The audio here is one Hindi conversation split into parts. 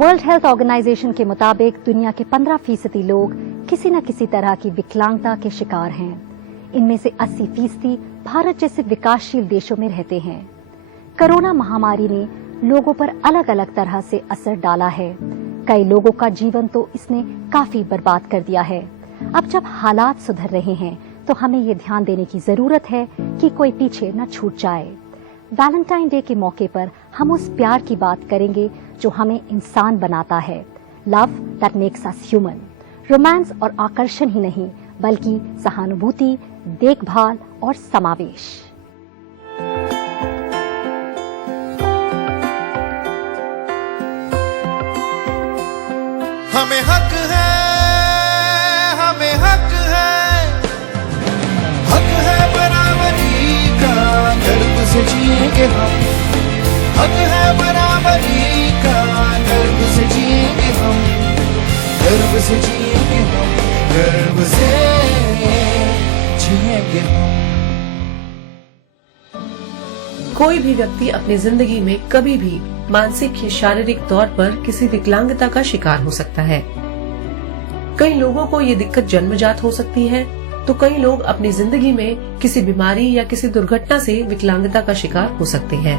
वर्ल्ड हेल्थ ऑर्गेनाइजेशन के मुताबिक दुनिया के 15% लोग किसी न किसी तरह की विकलांगता के शिकार हैं। इनमें से 80% भारत जैसे विकासशील देशों में रहते हैं। कोरोना महामारी ने लोगों पर अलग अलग तरह से असर डाला है। कई लोगों का जीवन तो इसने काफी बर्बाद कर दिया है। अब जब हालात सुधर रहे हैं तो हमें ये ध्यान देने की जरूरत है कि कोई पीछे न छूट जाए। वैलेंटाइन डे के मौके पर हम उस प्यार की बात करेंगे जो हमें इंसान बनाता है। Love that makes us human. Romance और आकर्षण ही नहीं बल्कि सहानुभूति, देखभाल और समावेश। हमें हक है, हमें हक है बराबरी का, गर्व से जिएंगे हम। हक है बराबरी का, गर्व से जिएंगे हम, गर्व से जिएंगे हम, गर्व से जिएंगे हम। कोई भी व्यक्ति अपनी जिंदगी में कभी भी मानसिक या शारीरिक तौर पर किसी विकलांगता का शिकार हो सकता है। कई लोगों को ये दिक्कत जन्मजात हो सकती है, तो कई लोग अपनी जिंदगी में किसी बीमारी या किसी दुर्घटना से विकलांगता का शिकार हो सकते हैं।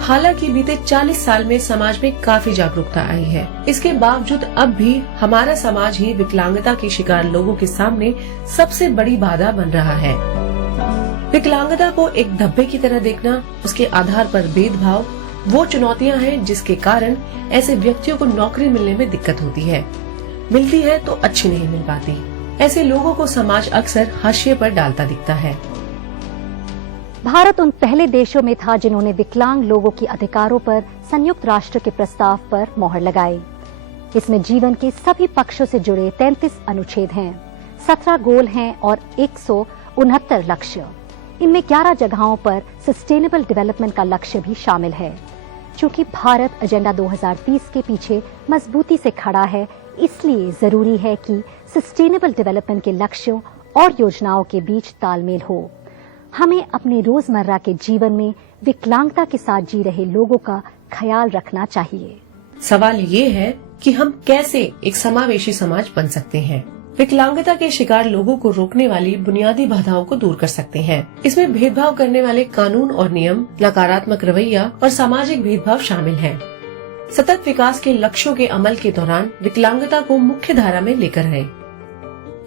हालांकि बीते 40 साल में समाज में काफी जागरूकता आई है। इसके बावजूद अब भी हमारा समाज ही विकलांगता के शिकार लोगों के सामने सबसे बड़ी बाधा बन रहा है। विकलांगता को एक धब्बे की तरह देखना, उसके आधार पर भेदभाव, वो चुनौतियां हैं जिसके कारण ऐसे व्यक्तियों को नौकरी मिलने में दिक्कत होती है। मिलती है तो अच्छी नहीं मिल पाती। ऐसे लोगों को समाज अक्सर हाशिए पर डालता दिखता है। भारत उन पहले देशों में था जिन्होंने विकलांग लोगों के अधिकारों पर संयुक्त राष्ट्र के प्रस्ताव पर मोहर लगाई। इसमें जीवन के सभी पक्षों से जुड़े 33 अनुच्छेद हैं, 17 गोल हैं और 169 लक्ष्य। इनमें 11 जगहों पर सस्टेनेबल डेवलपमेंट का लक्ष्य भी शामिल है। चूंकि भारत एजेंडा 2030 के पीछे मजबूती से खड़ा है, इसलिए जरूरी है कि सस्टेनेबल डेवलपमेंट के लक्ष्यों और योजनाओं के बीच तालमेल हो। हमें अपने रोजमर्रा के जीवन में विकलांगता के साथ जी रहे लोगों का ख्याल रखना चाहिए। सवाल ये है कि हम कैसे एक समावेशी समाज बन सकते हैं। विकलांगता के शिकार लोगों को रोकने वाली बुनियादी बाधाओं को दूर कर सकते हैं। इसमें भेदभाव करने वाले कानून और नियम, नकारात्मक रवैया और सामाजिक भेदभाव शामिल हैं। सतत विकास के लक्ष्यों के अमल के दौरान विकलांगता को मुख्य धारा में लेकर आए।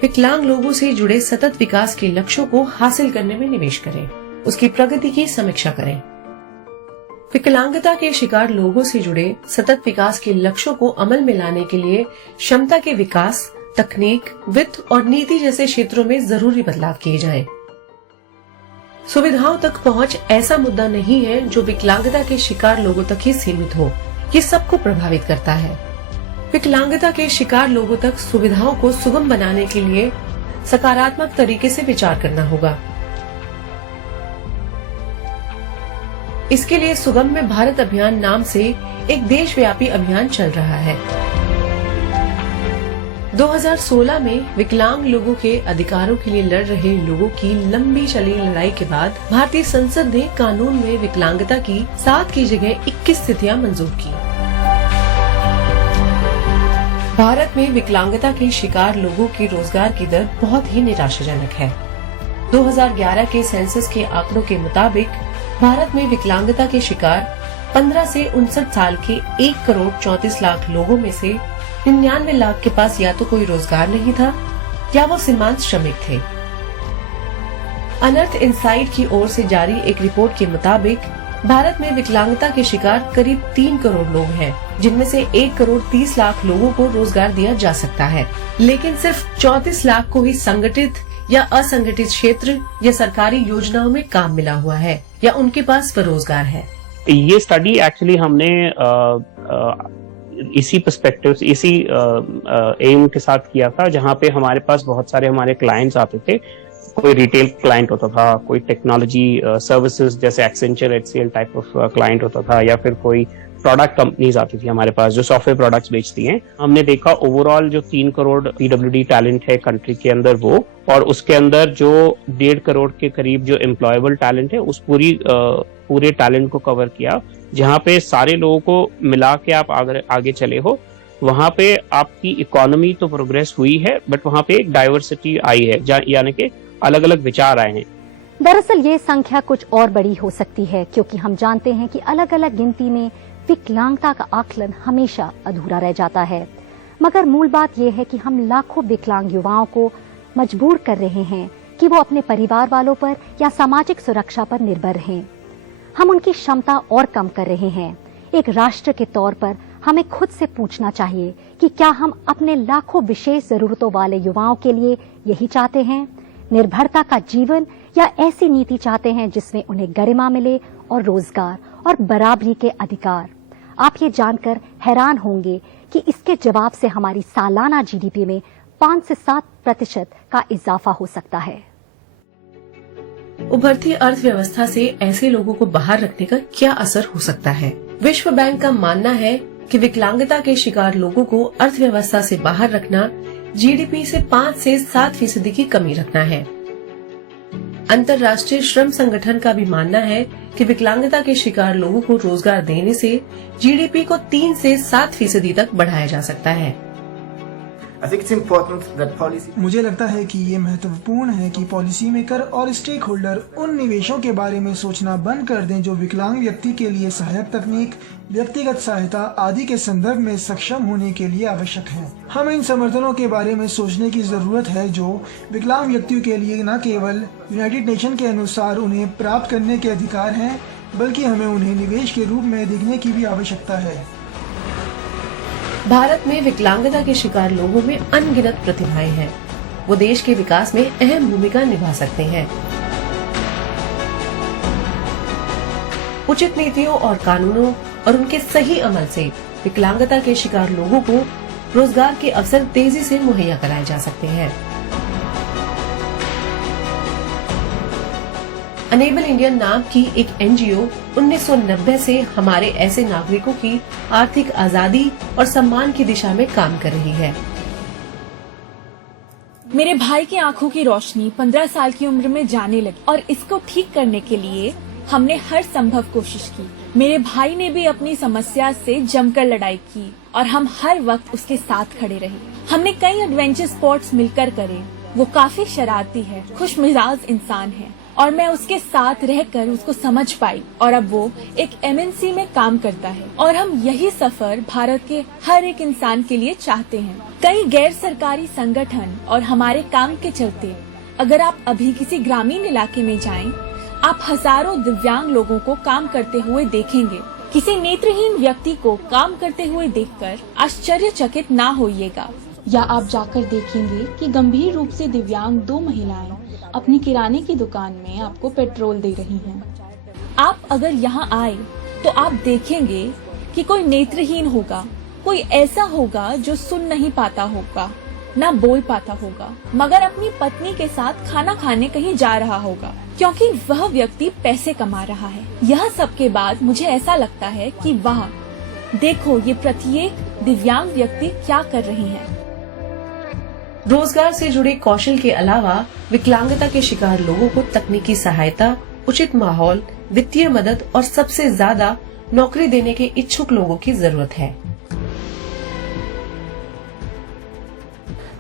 विकलांग लोगों से जुड़े सतत विकास के लक्ष्यों को हासिल करने में निवेश करें, उसकी प्रगति की समीक्षा करें। विकलांगता के शिकार लोगों से जुड़े सतत विकास के लक्ष्यों को अमल में लाने के लिए क्षमता के विकास, तकनीक, वित्त और नीति जैसे क्षेत्रों में जरूरी बदलाव किए जाएं। सुविधाओं तक पहुंच ऐसा मुद्दा नहीं है जो विकलांगता के शिकार लोगों तक ही सीमित हो। ये सबको प्रभावित करता है। विकलांगता के शिकार लोगों तक सुविधाओं को सुगम बनाने के लिए सकारात्मक तरीके से विचार करना होगा। इसके लिए सुगम्य भारत अभियान नाम से एक देशव्यापी अभियान चल रहा है। 2016 में विकलांग लोगों के अधिकारों के लिए लड़ रहे लोगों की लंबी चली लड़ाई के बाद भारतीय संसद ने कानून में विकलांगता की 7 की जगह 21 तिथियां मंजूर की। भारत में विकलांगता के शिकार लोगों की रोजगार की दर बहुत ही निराशाजनक है। 2011 के सेंसस के आंकड़ों के मुताबिक भारत में विकलांगता के शिकार 15 से 59 साल के 1 करोड़ 34 लाख लोगों में से 99 लाख के पास या तो कोई रोजगार नहीं था या वो सीमांत श्रमिक थे। अनर्थ इनसाइट की ओर से जारी एक रिपोर्ट के मुताबिक भारत में विकलांगता के शिकार करीब 3 करोड़ लोग हैं, जिनमें से 1 करोड़ 30 लाख लोगों को रोजगार दिया जा सकता है, लेकिन सिर्फ 34 लाख को ही संगठित या असंगठित क्षेत्र या सरकारी योजनाओं में काम मिला हुआ है या उनके पास स्वरोजगार है। ये स्टडी एक्चुअली हमने इसी पर्सपेक्टिव, इसी एम के साथ किया था, जहाँ पे हमारे पास बहुत सारे हमारे क्लाइंट्स आते थे। कोई रिटेल क्लाइंट होता था, कोई टेक्नोलॉजी सर्विसेज जैसे Accenture, HCL type of client होता था, या फिर कोई प्रोडक्ट कंपनीज आती थी हमारे पास जो सॉफ्टवेयर प्रोडक्ट्स बेचती हैं। हमने देखा ओवरऑल जो 3 करोड़ पीडब्ल्यूडी टैलेंट है कंट्री के अंदर वो, और उसके अंदर जो 1.5 करोड़ के करीब जो एम्प्लॉयबल टैलेंट है उस पूरे टैलेंट को कवर किया। जहाँ पे सारे लोगों को मिला के आप आगे चले हो, वहां पे आपकी इकोनॉमी तो प्रोग्रेस हुई है, बट वहां पे एक डाइवर्सिटी आई है, यानी कि अलग अलग विचार आए हैं। दरअसल ये संख्या कुछ और बड़ी हो सकती है, क्योंकि हम जानते हैं कि अलग अलग गिनती में विकलांगता का आकलन हमेशा अधूरा रह जाता है। मगर मूल बात यह है कि हम लाखों विकलांग युवाओं को मजबूर कर रहे हैं कि वो अपने परिवार वालों पर या सामाजिक सुरक्षा पर निर्भर रहें। हम उनकी क्षमता और कम कर रहे हैं। एक राष्ट्र के तौर पर हमें खुद से पूछना चाहिए कि क्या हम अपने लाखों विशेष जरूरतों वाले युवाओं के लिए यही चाहते हैं, निर्भरता का जीवन, या ऐसी नीति चाहते हैं जिसमें उन्हें गरिमा मिले और रोजगार और बराबरी के अधिकार। आप ये जानकर हैरान होंगे कि इसके जवाब से हमारी सालाना जीडीपी में 5 से 7% का इजाफा हो सकता है। उभरती अर्थव्यवस्था से ऐसे लोगों को बाहर रखने का क्या असर हो सकता है? विश्व बैंक का मानना है कि विकलांगता के शिकार लोगों को अर्थव्यवस्था से बाहर रखना जीडीपी से 5 से 7% की कमी रखना है। अंतर्राष्ट्रीय श्रम संगठन का भी मानना है कि विकलांगता के शिकार लोगों को रोजगार देने से जीडीपी को 3 से 7% तक बढ़ाया जा सकता है। मुझे लगता है कि ये महत्वपूर्ण है कि पॉलिसी मेकर और स्टेक होल्डर उन निवेशों के बारे में सोचना बंद कर दें जो विकलांग व्यक्ति के लिए सहायक तकनीक, व्यक्तिगत सहायता आदि के संदर्भ में सक्षम होने के लिए आवश्यक है। हमें इन समर्थनों के बारे में सोचने की जरूरत है जो विकलांग व्यक्तियों के लिए न केवल यूनाइटेड नेशन के अनुसार उन्हें प्राप्त करने के अधिकार हैं, बल्कि हमें उन्हें निवेश के रूप में देखने की भी आवश्यकता है। भारत में विकलांगता के शिकार लोगों में अनगिनत प्रतिभाएं हैं। वो देश के विकास में अहम भूमिका निभा सकते हैं। उचित नीतियों और कानूनों और उनके सही अमल से विकलांगता के शिकार लोगों को रोजगार के अवसर तेजी से मुहैया कराए जा सकते हैं। अनेबल इंडिया नाम की एक एनजीओ 1990 से हमारे ऐसे नागरिकों की आर्थिक आजादी और सम्मान की दिशा में काम कर रही है। मेरे भाई की आंखों की रोशनी 15 साल की उम्र में जाने लगी और इसको ठीक करने के लिए हमने हर संभव कोशिश की। मेरे भाई ने भी अपनी समस्या से जमकर लड़ाई की और हम हर वक्त उसके साथ खड़े रहे। हमने कई एडवेंचर स्पोर्ट्स मिलकर करे। वो काफी शरारती है, खुशमिजाज इंसान है और मैं उसके साथ रहकर उसको समझ पाई और अब वो एक एमएनसी में काम करता है और हम यही सफर भारत के हर एक इंसान के लिए चाहते हैं। कई गैर सरकारी संगठन और हमारे काम के चलते अगर आप अभी किसी ग्रामीण इलाके में जाएं, आप हजारों दिव्यांग लोगों को काम करते हुए देखेंगे। किसी नेत्रहीन व्यक्ति को काम करते हुए देखकर आश्चर्यचकित ना होइएगा। या आप जाकर देखेंगे कि गंभीर रूप से दिव्यांग 2 महिलाएं अपनी किराने की दुकान में आपको पेट्रोल दे रही हैं। आप अगर यहाँ आए तो आप देखेंगे कि कोई नेत्रहीन होगा, कोई ऐसा होगा जो सुन नहीं पाता होगा, ना बोल पाता होगा, मगर अपनी पत्नी के साथ खाना खाने कहीं जा रहा होगा क्योंकि वह व्यक्ति पैसे कमा रहा है। यह सब के बाद मुझे ऐसा लगता है कि वाह, देखो ये प्रत्येक दिव्यांग व्यक्ति क्या कर रही हैं। रोजगार से जुड़े कौशल के अलावा विकलांगता के शिकार लोगों को तकनीकी सहायता, उचित माहौल, वित्तीय मदद और सबसे ज्यादा नौकरी देने के इच्छुक लोगों की जरूरत है।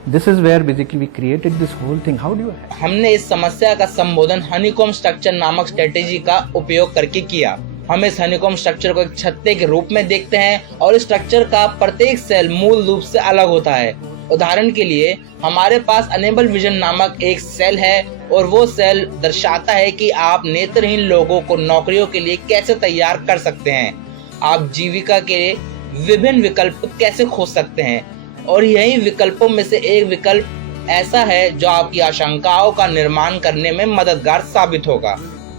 This is where basically we created this whole thing. How do you? हमने इस समस्या का संबोधन हनीकॉम्ब स्ट्रक्चर नामक स्ट्रेटेजी का उपयोग करके किया। हम इस हनीकॉम्ब स्ट्रक्चर को एक छत्ते के रूप में देखते हैं और इस स्ट्रक्चर का प्रत्येक सेल मूल रूप से अलग होता है। उदाहरण के लिए हमारे पास अनेबल विजन नामक एक सेल है और वो सेल दर्शाता है कि आप नेत्रहीन लोगों को नौकरियों के लिए कैसे तैयार कर सकते हैं, आप जीविका के विभिन्न विकल्प कैसे खोज सकते हैं और यही विकल्पों में से एक विकल्प ऐसा है जो आपकी आशंकाओं का निर्माण करने में मददगार साबित होगा।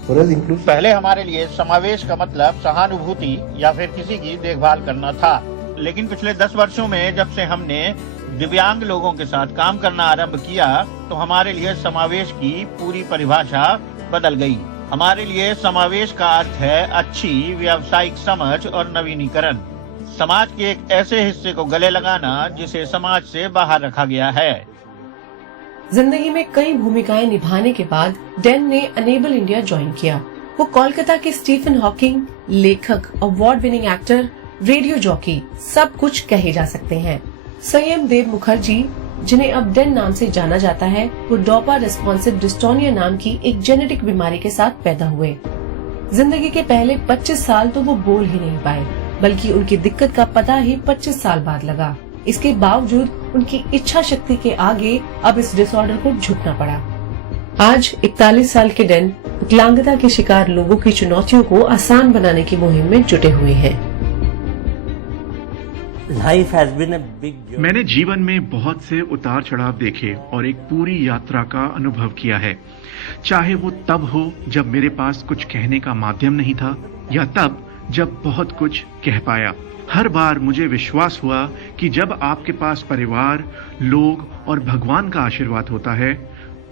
पहले हमारे लिए समावेश का मतलब सहानुभूति या फिर किसी की देखभाल करना था, लेकिन पिछले 10 वर्षों में जब से हमने दिव्यांग लोगों के साथ काम करना आरंभ किया तो हमारे लिए समावेश की पूरी परिभाषा बदल गई। हमारे लिए समावेश का अर्थ है अच्छी व्यावसायिक समझ और नवीनीकरण। समाज के एक ऐसे हिस्से को गले लगाना जिसे समाज से बाहर रखा गया है। जिंदगी में कई भूमिकाएं निभाने के बाद डैन ने अनेबल इंडिया ज्वाइन किया। वो कोलकाता के स्टीफन हॉकिंग, लेखक, award winning actor, radio jockey, सब कुछ कहे जा सकते हैं। संयम देव मुखर्जी, जिन्हें अब डैन नाम से जाना जाता है, वो डोपा रेस्पॉन्सिव डिस्टोनिया नाम की एक जेनेटिक बीमारी के साथ पैदा हुए। जिंदगी के पहले 25 साल तो वो बोल ही नहीं पाए, बल्कि उनकी दिक्कत का पता ही 25 साल बाद लगा। इसके बावजूद उनकी इच्छा शक्ति के आगे अब इस डिसऑर्डर को झुकना पड़ा। आज 41 साल के डैन विकलांगता के शिकार लोगों की चुनौतियों को आसान बनाने की मुहिम में जुटे हुए हैं। मैंने जीवन में बहुत से उतार चढ़ाव देखे और एक पूरी यात्रा का अनुभव किया है। चाहे वो तब हो जब मेरे पास कुछ कहने का माध्यम नहीं था, या तब जब बहुत कुछ कह पाया। हर बार मुझे विश्वास हुआ कि जब आपके पास परिवार, लोग और भगवान का आशीर्वाद होता है,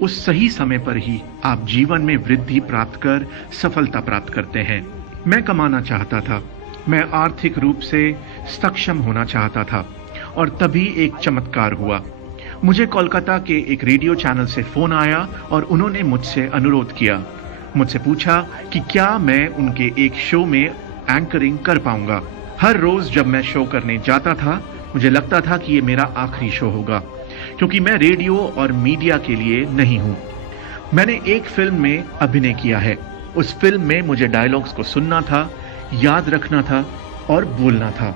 उस सही समय पर ही आप जीवन में वृद्धि प्राप्त कर सफलता प्राप्त करते हैं। मैं कमाना चाहता था, मैं आर्थिक रूप से सक्षम होना चाहता था, और तभी एक चमत्कार हुआ। मुझे कोलकाता के एक रेडियो चैनल से फोन आया और उन्होंने मुझसे अनुरोध किया, मुझसे पूछा कि क्या मैं उनके एक शो में एंकरिंग कर पाऊंगा। हर रोज जब मैं शो करने जाता था, मुझे लगता था कि ये मेरा आखिरी शो होगा, क्योंकि मैं रेडियो और मीडिया के लिए नहीं हूँ। मैंने एक फिल्म में अभिनय किया है। उस फिल्म में मुझे डायलॉग्स को सुनना था, याद रखना था और बोलना था।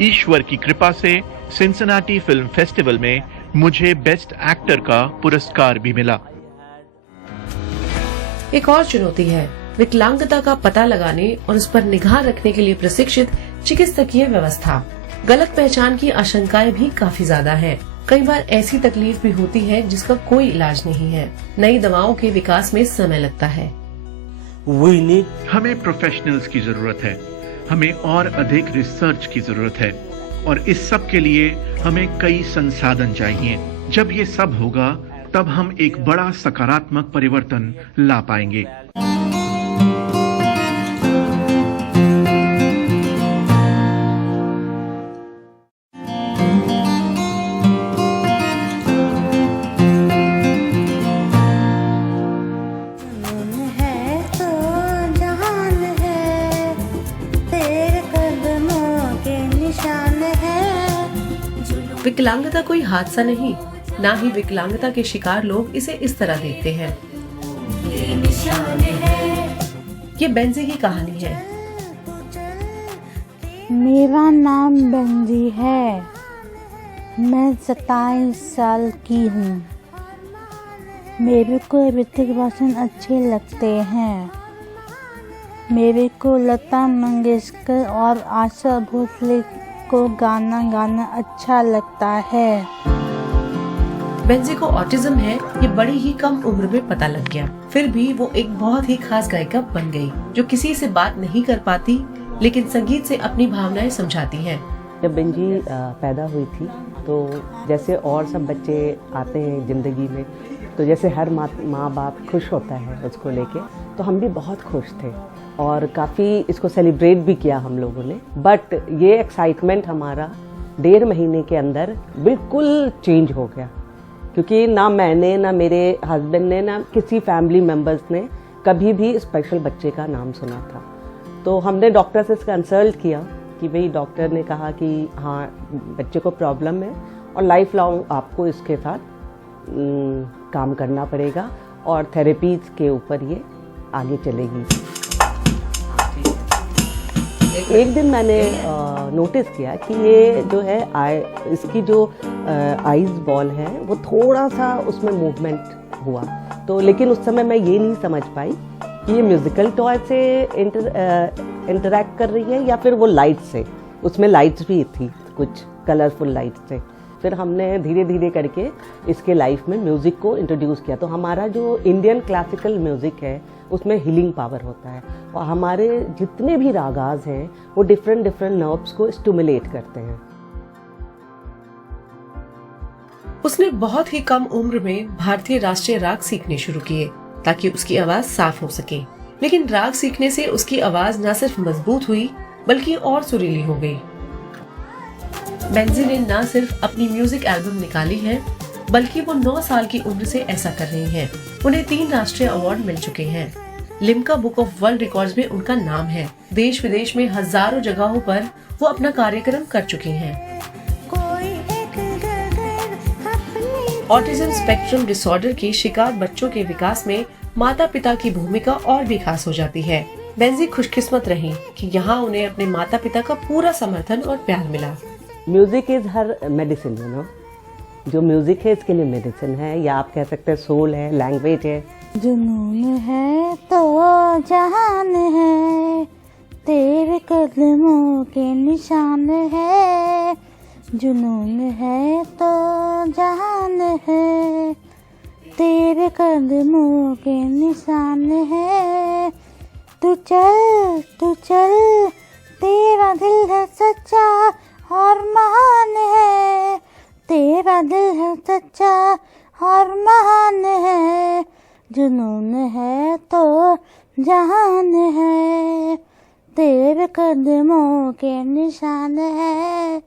ईश्वर की कृपा से सिंसिनाटी फिल्म फेस्टिवल में मुझे बेस्ट एक्टर का पुरस्कार भी मिला। एक और चुनौती है विकलांगता का पता लगाने और उस पर निगाह रखने के लिए प्रशिक्षित चिकित्सकीय व्यवस्था। गलत पहचान की आशंकाएं भी काफी ज्यादा है। कई बार ऐसी तकलीफ भी होती है जिसका कोई इलाज नहीं है। नई दवाओं के विकास में समय लगता है। हमें प्रोफेशनल्स की जरूरत है, हमें और अधिक रिसर्च की जरूरत है, और इस सब के लिए हमें कई संसाधन चाहिए। जब ये सब होगा, तब हम एक बड़ा सकारात्मक परिवर्तन ला पाएंगे। विकलांगता कोई हादसा नहीं, ना ही विकलांगता के शिकार लोग इसे इस तरह देखते हैं। ये बेंजी की कहानी है। मेरा नाम बेंजी है। मैं 27 साल की हूँ। मेरे को ऋतिक रोशन अच्छे लगते हैं। मेरे को लता मंगेशकर और आशा भोसले को गाना गाना अच्छा लगता है। बेंजी को ऑटिज्म है, ये बड़ी ही कम उम्र में पता लग गया। फिर भी वो एक बहुत ही खास गायिका बन गई, जो किसी से बात नहीं कर पाती, लेकिन संगीत से अपनी भावनाएं समझाती हैं। जब बेंजी पैदा हुई थी, तो जैसे और सब बच्चे आते हैं जिंदगी में, तो जैसे हर माँ बाप खुश होता है उसको लेके, तो हम भी बहुत खुश थे और काफ़ी इसको सेलिब्रेट भी किया हम लोगों ने। बट ये एक्साइटमेंट हमारा 1.5 महीने के अंदर बिल्कुल चेंज हो गया, क्योंकि ना मैंने, ना मेरे हस्बैंड ने, ना किसी फैमिली मेम्बर्स ने कभी भी स्पेशल बच्चे का नाम सुना था। तो हमने डॉक्टर से कंसल्ट किया कि भाई, डॉक्टर ने कहा कि हाँ, बच्चे को प्रॉब्लम है और लाइफ लॉन्ग आपको इसके साथ काम करना पड़ेगा और थेरेपीज के ऊपर ये आगे चलेगी। एक दिन मैंने नोटिस किया कि ये जो है इसकी जो आईज बॉल है वो थोड़ा सा उसमें मूवमेंट हुआ। तो लेकिन उस समय मैं ये नहीं समझ पाई कि ये म्यूजिकल टॉय से इंटरैक्ट कर रही है या फिर वो लाइट से। उसमें लाइट्स भी थी, कुछ कलरफुल लाइट्स से। फिर हमने धीरे धीरे करके इसके लाइफ में म्यूज़िक को इंट्रोड्यूस किया। तो हमारा जो इंडियन क्लासिकल म्यूज़िक है उसमें हीलिंग पावर होता है और हमारे जितने भी रागाज हैं वो डिफरेंट नर्व्स को स्टिमुलेट करते हैं। उसने बहुत ही कम उम्र में भारतीय राष्ट्रीय राग सीखने शुरू किए ताकि उसकी आवाज साफ हो सके। लेकिन राग सीखने से उसकी आवाज न सिर्फ मजबूत हुई बल्कि और सुरीली हो गई। बेंजी ने न सिर्फ अपनी म्यूजिक एल्बम निकाली है बल्कि वो 9 साल की उम्र से ऐसा कर रही हैं। उन्हें 3 राष्ट्रीय अवार्ड मिल चुके हैं। Limca book of world records में उनका नाम है। देश विदेश में हजारों जगहों पर वो अपना कार्यक्रम कर चुकी हैं। ऑटिज्म स्पेक्ट्रम डिसऑर्डर के शिकार बच्चों के विकास में माता पिता की भूमिका और भी खास हो जाती है। बेंजी खुशकिस्मत रही कि यहाँ उन्हें अपने माता पिता का पूरा समर्थन और प्यार मिला। Music is her medicine, you know. जो म्यूजिक है इसके लिए मेडिसिन है, या आप कह सकते हैं सोल है, लैंग्वेज है। जुनून है तो जहान है, तेरे कदमों के निशान है। जुनून है तो जहान है, तेरे कदमों के निशान है। तू चल तेरा दिल है सच्चा और महान है। तेरा दिल है सच्चा और महान है। जुनून है तो जहान है, तेरे कदमों के निशान है।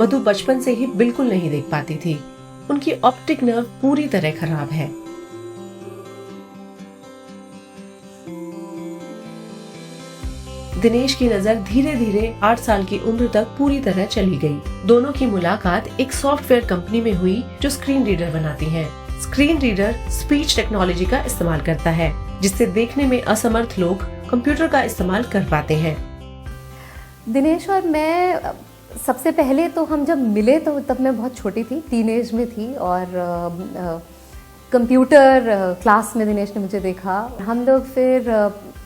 मधु बचपन से ही बिल्कुल नहीं देख पाती थी। उनकी ऑप्टिक नर्व पूरी तरह खराब है। दिनेश की नजर धीरे धीरे 8 साल की उम्र तक पूरी तरह चली गई। दोनों की मुलाकात एक सॉफ्टवेयर कंपनी में हुई जो स्क्रीन रीडर बनाती है। स्क्रीन रीडर स्पीच टेक्नोलॉजी का इस्तेमाल करता है, जिससे देखने में असमर्थ लोग कंप्यूटर का इस्तेमाल कर पाते हैं। दिनेश और मैं सबसे पहले तो हम जब मिले तो तब मैं बहुत छोटी थी, टीनेज में थी, और कंप्यूटर क्लास में दिनेश ने मुझे देखा। हम लोग फिर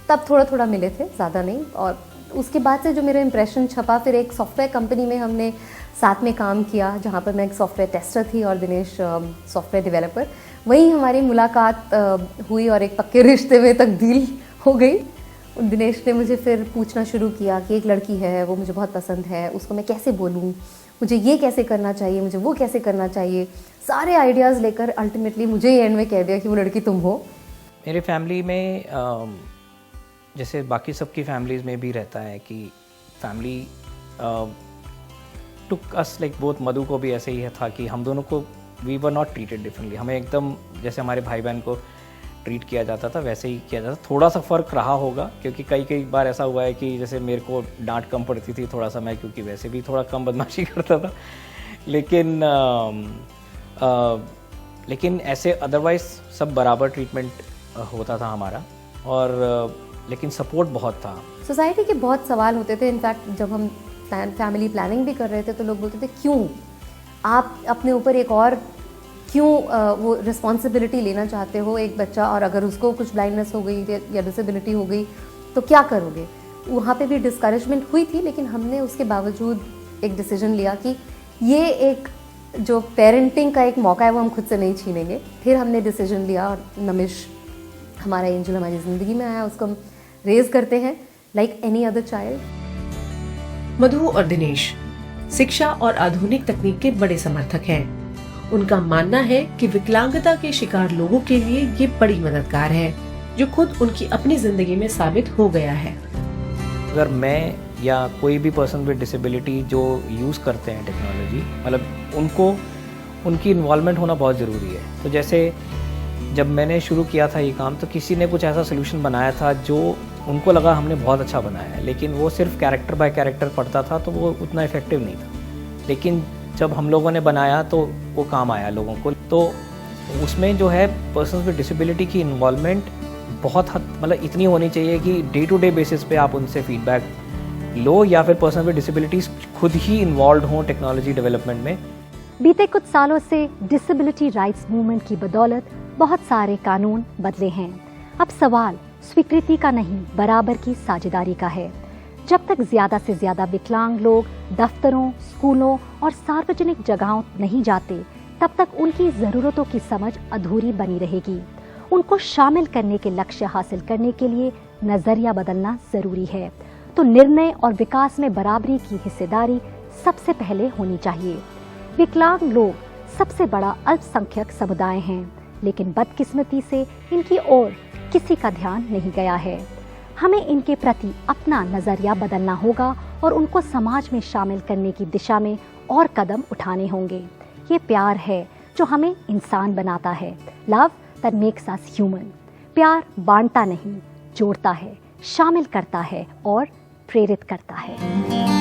तब थोड़ा थोड़ा मिले थे, ज़्यादा नहीं। और उसके बाद से जो मेरा इम्प्रेशन छपा, फिर एक सॉफ्टवेयर कंपनी में हमने साथ में काम किया, जहाँ पर मैं एक सॉफ्टवेयर टेस्टर थी और दिनेश सॉफ्टवेयर डेवलपर। वहीं हमारी मुलाकात हुई और एक पक्के रिश्ते में तब्दील हो गई। दिनेश ने मुझे फिर पूछना शुरू किया कि एक लड़की है, वो मुझे बहुत पसंद है, उसको मैं कैसे बोलूँ, मुझे ये कैसे करना चाहिए, मुझे वो कैसे करना चाहिए। सारे आइडियाज़ लेकर अल्टीमेटली मुझे ही एंड में कह दिया कि वो लड़की तुम हो। मेरे फैमिली में जैसे बाकी सबकी फैमिलीज़ में भी रहता है कि family took us like both. Madhu को भी ऐसे ही था कि हम दोनों को we were not treated differently. हमें एकदम जैसे हमारे भाई बहन को ट्रीट किया जाता था वैसे ही किया जाता। थोड़ा सा फ़र्क रहा होगा क्योंकि कई बार ऐसा हुआ है कि जैसे मेरे को डांट कम पड़ती थी थोड़ा सा, मैं क्योंकि वैसे भी थोड़ा कम बदमाशी करता था। लेकिन ऐसे अदरवाइज सब बराबर ट्रीटमेंट होता था हमारा। और लेकिन सपोर्ट बहुत था। सोसाइटी के बहुत सवाल होते थे। इनफैक्ट जब हम फैमिली प्लानिंग भी कर रहे थे तो लोग बोलते थे क्यों आप अपने ऊपर एक और क्यों वो रिस्पॉन्सिबिलिटी लेना चाहते हो एक बच्चा, और अगर उसको कुछ ब्लाइंडनेस हो गई या डिसेबिलिटी हो गई तो क्या करोगे। वहाँ पे भी डिस्करेजमेंट हुई थी, लेकिन हमने उसके बावजूद एक डिसीजन लिया कि ये एक जो पेरेंटिंग का एक मौका है वो हम खुद से नहीं छीनेंगे। फिर हमने डिसीजन लिया और नमिश हमारा एंजल हमारी ज़िंदगी में आया, उसको हम रेज करते हैं लाइक एनी अदर चाइल्ड। मधु और दिनेश शिक्षा और आधुनिक तकनीक के बड़े समर्थक हैं। उनका मानना है कि विकलांगता के शिकार लोगों के लिए ये बड़ी मददगार है, जो खुद उनकी अपनी जिंदगी में साबित हो गया है। अगर मैं या कोई भी पर्सन विद डिसेबिलिटी जो यूज़ करते हैं टेक्नोलॉजी, मतलब उनको उनकी इन्वॉल्वमेंट होना बहुत ज़रूरी है। तो जैसे जब मैंने शुरू किया था ये काम तो किसी ने कुछ ऐसा सोल्यूशन बनाया था जो उनको लगा हमने बहुत अच्छा बनाया है, लेकिन वो सिर्फ कैरेक्टर बाय कैरेक्टर पढ़ता था तो वो उतना इफेक्टिव नहीं था। लेकिन जब हम लोगों ने बनाया तो वो काम आया लोगों को। तो उसमें जो है पर्सन्स विद डिसेबिलिटी की इन्वॉल्वमेंट बहुत हद मतलब इतनी होनी चाहिए कि डे टू डे बेसिस पे आप उनसे फीडबैक लो, या फिर पर्सन विद डिसेबिलिटीज खुद ही इन्वॉल्व हों टेक्नोलॉजी डेवलपमेंट में। बीते कुछ सालों से डिसेबिलिटी राइट्स मूवमेंट की बदौलत बहुत सारे कानून बदले हैं। अब सवाल स्वीकृति का नहीं, बराबर की साझेदारी का है। जब तक ज्यादा से ज्यादा विकलांग लोग दफ्तरों, स्कूलों और सार्वजनिक जगहों नहीं जाते, तब तक उनकी जरूरतों की समझ अधूरी बनी रहेगी। उनको शामिल करने के लक्ष्य हासिल करने के लिए नजरिया बदलना जरूरी है। तो निर्णय और विकास में बराबरी की हिस्सेदारी सबसे पहले होनी चाहिए। विकलांग लोग सबसे बड़ा अल्पसंख्यक समुदाय हैं, लेकिन बदकिस्मती से इनकी ओर किसी का ध्यान नहीं गया है। हमें इनके प्रति अपना नजरिया बदलना होगा और उनको समाज में शामिल करने की दिशा में और कदम उठाने होंगे। ये प्यार है जो हमें इंसान बनाता है। Love that makes us human. प्यार बांटता नहीं, जोड़ता है, शामिल करता है और प्रेरित करता है।